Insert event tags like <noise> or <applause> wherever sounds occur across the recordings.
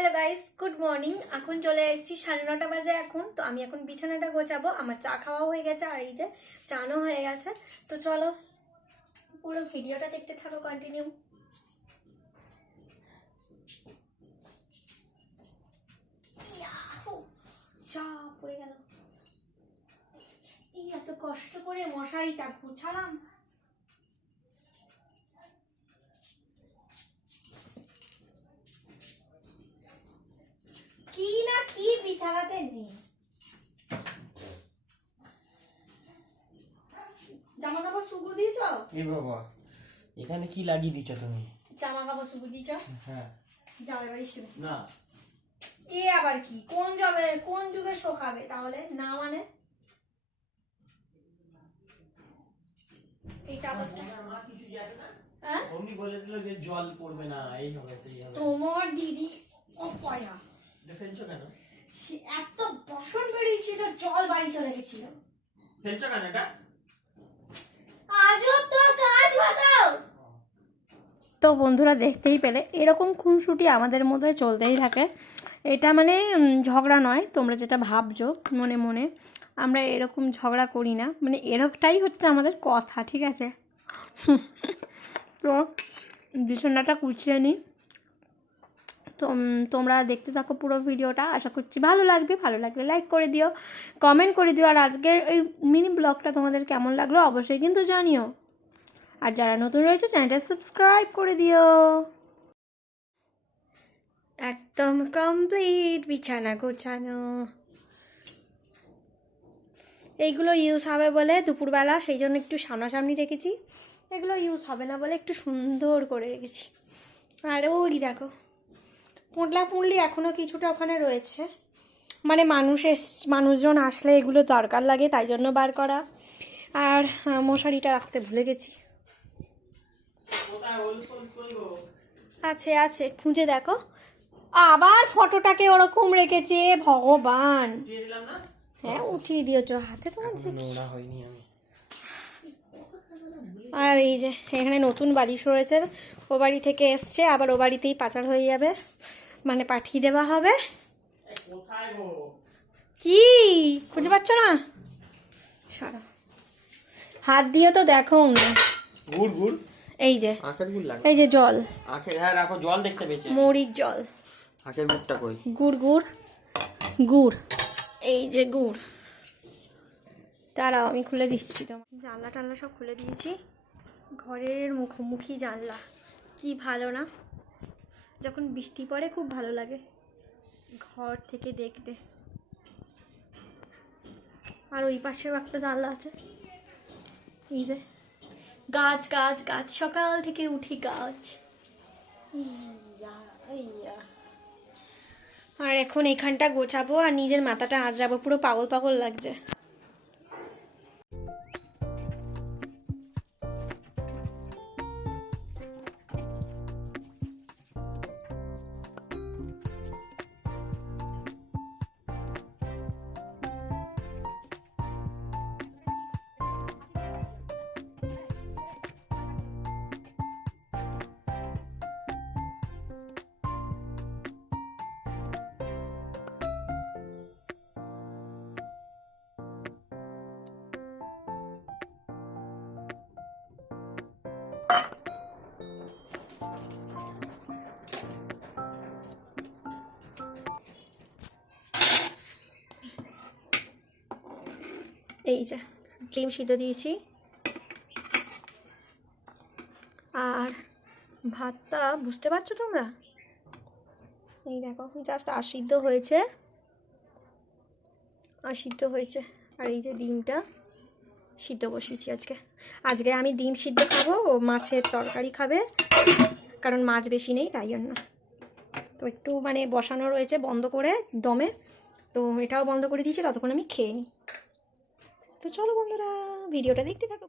Hello guys good morning এখন চলে এসেছি সাড়ে নটা বাজে এখন। তো আমি এখন বিছানাটা গোছাবো। আমার চা খাওয়া হয়ে গেছে, আর এই যে চানও হয়ে গেছে। তো চলো, পুরো ভিডিওটা দেখতে থাকো কন্টিনিউ চা পড়ে গেল। এই এত কষ্ট করে মশারিটা গুছালাম কি না কি বিছানাতে নেই। জামা কাপড় শুকু দিয়েছ? এ বাবা এখানে কি লাগিয়ে দিচ্ছ তুমি? জামা কাপড় শুকু দিয়েছ? হ্যাঁ। স্টুডেন্ট না। এ আবার কি? কোন যাবে কোন যুগে শোকাবে তাহলে? না মানে? এই চাদরটা। কিছু না হ্যাঁ? অমনি বলে দিল যে জল পড়বে না এই হবে সেই হবে। তোমার দিদি ও পয়া ফেলছো কেন? এত বসন বেরিয়েছিল জল বাড়ি চলে গেছিল। ফেলছো কেন এটা? আজব তো কাজ বাতাও তো বন্ধুরা দেখতেই পেলে এরকম খুনসুটি আমাদের মধ্যে চলতেই থাকে। এটা মানে ঝগড়া নয় তোমরা যেটা ভাবছ মনে মনে আমরা এরকম ঝগড়া করি না। মানে এরকটাই হচ্ছে আমাদের কথা ঠিক আছে? <laughs> তো বিছানাটা কুচিয়ে নিই তোমরা দেখতে থাকো পুরো ভিডিওটা। আশা করছি ভালো লাগবে। ভালো লাগলে লাইক করে দিও কমেন্ট করে দিও। আর আজকের এই মিনি ব্লগটা তোমাদের কেমন লাগল অবশ্যই কিন্তু জানিও। আর যারা নতুন রয়েছে চ্যানেলটা সাবস্ক্রাইব করে দিও। একদম কমপ্লিট বিছানা গোছানো। এইগুলো ইউজ হবে বলে দুপুরবেলা, সেই জন্য একটু সামনাসামনি রেখেছি। এগুলো ইউজ হবে না বলে একটু সুন্দর করে রেখেছি। আর ওই দেখো পুঁটলা পুঁটলি এখনও কিছুটা ওখানে রয়েছে। মানে মানুষ এস মানুষজন আসলে এগুলো দরকার লাগে তাই জন্য বার করা। আর মশারিটা রাখতে ভুলে গেছি। আছে আছে খুঁজে দেখো। আবার ফটোটাকে ওরকম রেখেছে ভগবান। হ্যাঁ উঠিয়ে দিয়েছ হাতে তোমার আর এই যে এখানে নতুন বালিশ রয়েছে ও বাড়ি থেকে এসছে আবার ও বাড়িতেই পাচার হয়ে যাবে। মানে পাঠিয়ে দেওয়া হবে। কি? খুঁজে পাচ্ছ না? সরো। হাত দিয়ে তো দেখো না গুড় গুড় এই যে আখের গুড় লাগে। এই যে জল। আখের হ্যাঁ রাখো জল দেখতে পেয়েছে। জল। আখের গুড়টা কই? গুড় গুড়। গুড়। এই যে গুড়। দাঁড়াও, আমি খুলে দিচ্ছি তোমার জানলা টানলা সব খুলে দিয়েছি। ঘরের মুখোমুখি জানলা। কি ভালো না? যখন বৃষ্টি পড়ে, খুব ভালো লাগে। ঘর থেকে দেখতে। আর ওই পাশেও একটা জানলা আছে। এই যে। গাছ গাছ গাছ। সকাল থেকে উঠি গাছ। আর এখন এখানটা গোছাবো আর নিজের মাথাটা আঁচড়াবো। পুরো পাগল পাগল লাগছে। এই যে ডিম সিদ্ধ দিয়েছি। আর ভাতটা বুঝতে পারছ তোমরা? এই দেখো জাস্ট আশিদ্ধ হয়েছে। আশিদ্ধ হয়েছে। আর এই যে ডিমটা সিদ্ধ বসিয়েছি আজকে। আজকে আমি ডিম সিদ্ধ খাব, ও মাছের তরকারি খাবে, কারণ মাছ বেশি নেই, তাই জন্য। তো একটু মানে বসানো রয়েছে বন্ধ করে দমে। তো এটাও বন্ধ করে দিয়েছি, ততক্ষণ আমি খেয়ে নিই। তো চলো বন্ধুরা ভিডিওটা দেখতে থাকো।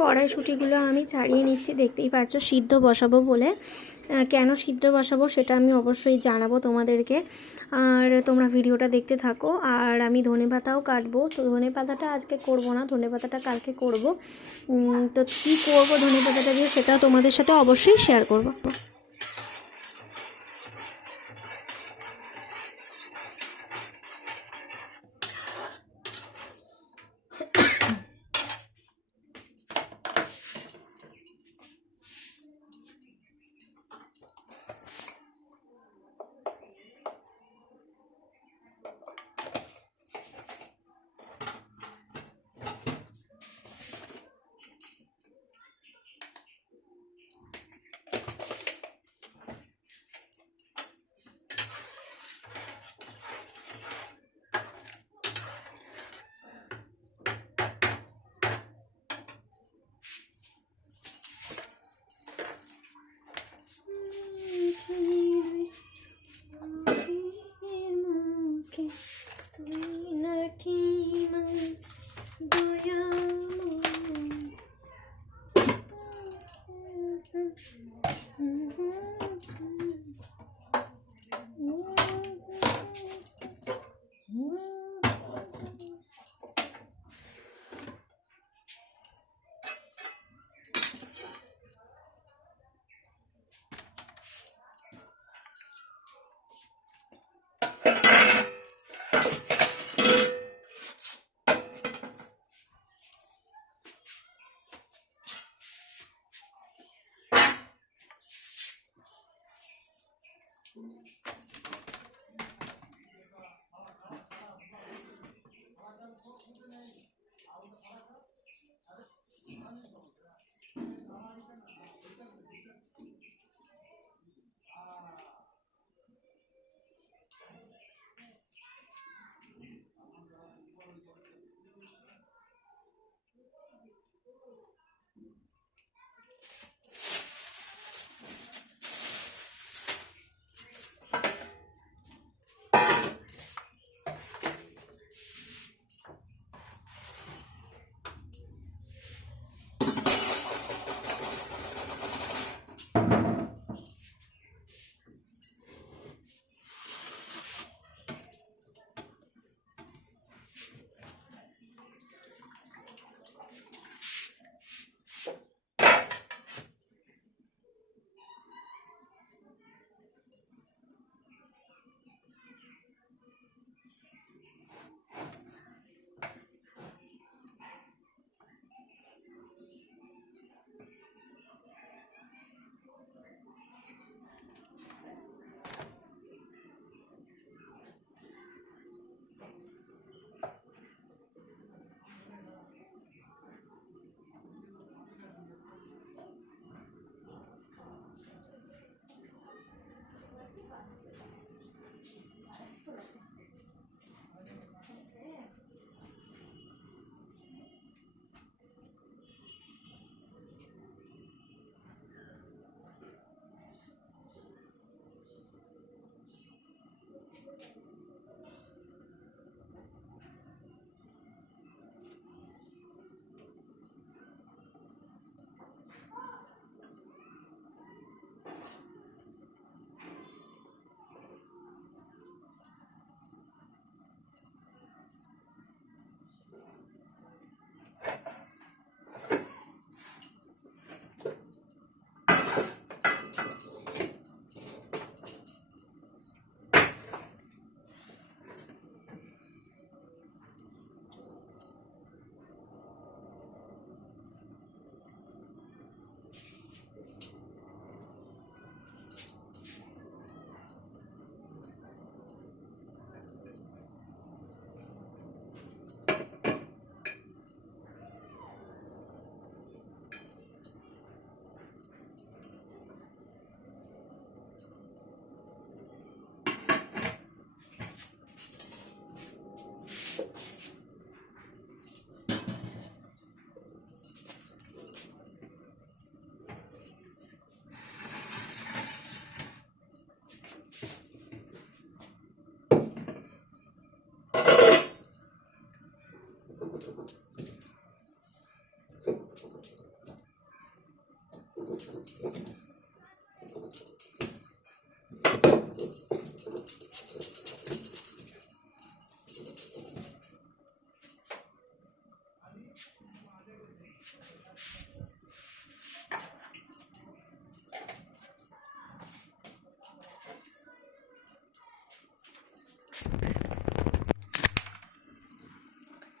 কড়াইশুঁটিগুলো আমি ছাড়িয়ে নিচ্ছি। দেখতেই পাচ্ছ সিদ্ধ বসাবো বলে। কেন সিদ্ধ বসাবো সেটা আমি অবশ্যই জানাব তোমাদেরকে। আর তোমরা ভিডিওটা দেখতে থাকো। আর আমি ধনে পাতাও কাটবো। তো ধনে পাতাটা আজকে করব না, ধনে পাতাটা কালকে করব। তো কী করব ধনে পাতাটা দিয়ে সেটা তোমাদের সাথে অবশ্যই শেয়ার করব।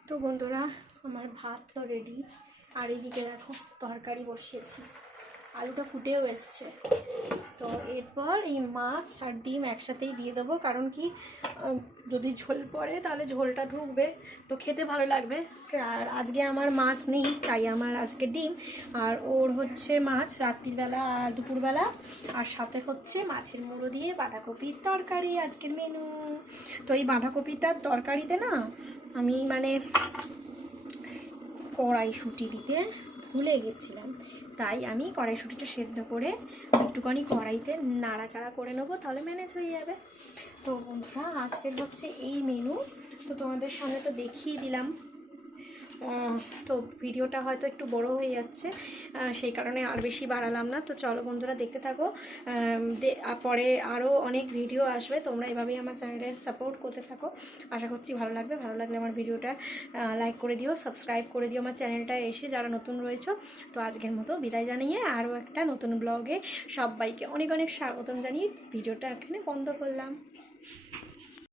তো বন্ধুরা আমার ভাত তো রেডি আর এদিকে দেখো তরকারি বসিয়েছি। আলুটা ফুটেও এসছে। তো এরপর এই মাছ আর ডিম একসাথেই দিয়ে দেবো। কারণ কি যদি ঝোল পড়ে তাহলে ঝোলটা ঢুকবে, তো খেতে ভালো লাগবে। আর আজকে আমার মাছ নেই, তাই আমার আজকে ডিম। আর ওর হচ্ছে মাছ রাত্রিবেলা আর দুপুরবেলা। আর সাথে হচ্ছে মাছের মুড়ো দিয়ে বাঁধাকপির তরকারি আজকের মেনু তো এই বাঁধাকপিটার তরকারিতে না, আমি মানে কড়াইশুঁটি দিতে ভুলে গেছিলাম। তাই আমি কড়াইশুঁটিটা সেদ্ধ করে একটুখানি কড়াইতে নাড়াচাড়া করে নেব, তাহলে ম্যানেজ হয়ে যাবে। তো বন্ধুরা, আজকের হচ্ছে এই মেনু তো তোমাদের সামনে তো দেখিয়ে দিলাম। তো ভিডিওটা হয়তো একটু বড় হয়ে যাচ্ছে সেই কারণে আর বেশি বাড়ালাম না। তো চলো বন্ধুরা দেখতে থাকো। পরে আরও অনেক ভিডিও আসবে, তোমরা এভাবেই আমার চ্যানেলে সাপোর্ট করতে থাকো। আশা করছি ভালো লাগবে। ভালো লাগলে আমার ভিডিওটা লাইক করে দিও সাবস্ক্রাইব করে দিও আমার চ্যানেলটা এসে যারা নতুন রয়েছে। তো আজকের মতো বিদায় জানিয়ে আরও একটা নতুন ব্লগে সবাইকে অনেক অনেক স্বাগতম জানিয়ে ভিডিওটা এখানে বন্ধ করলাম।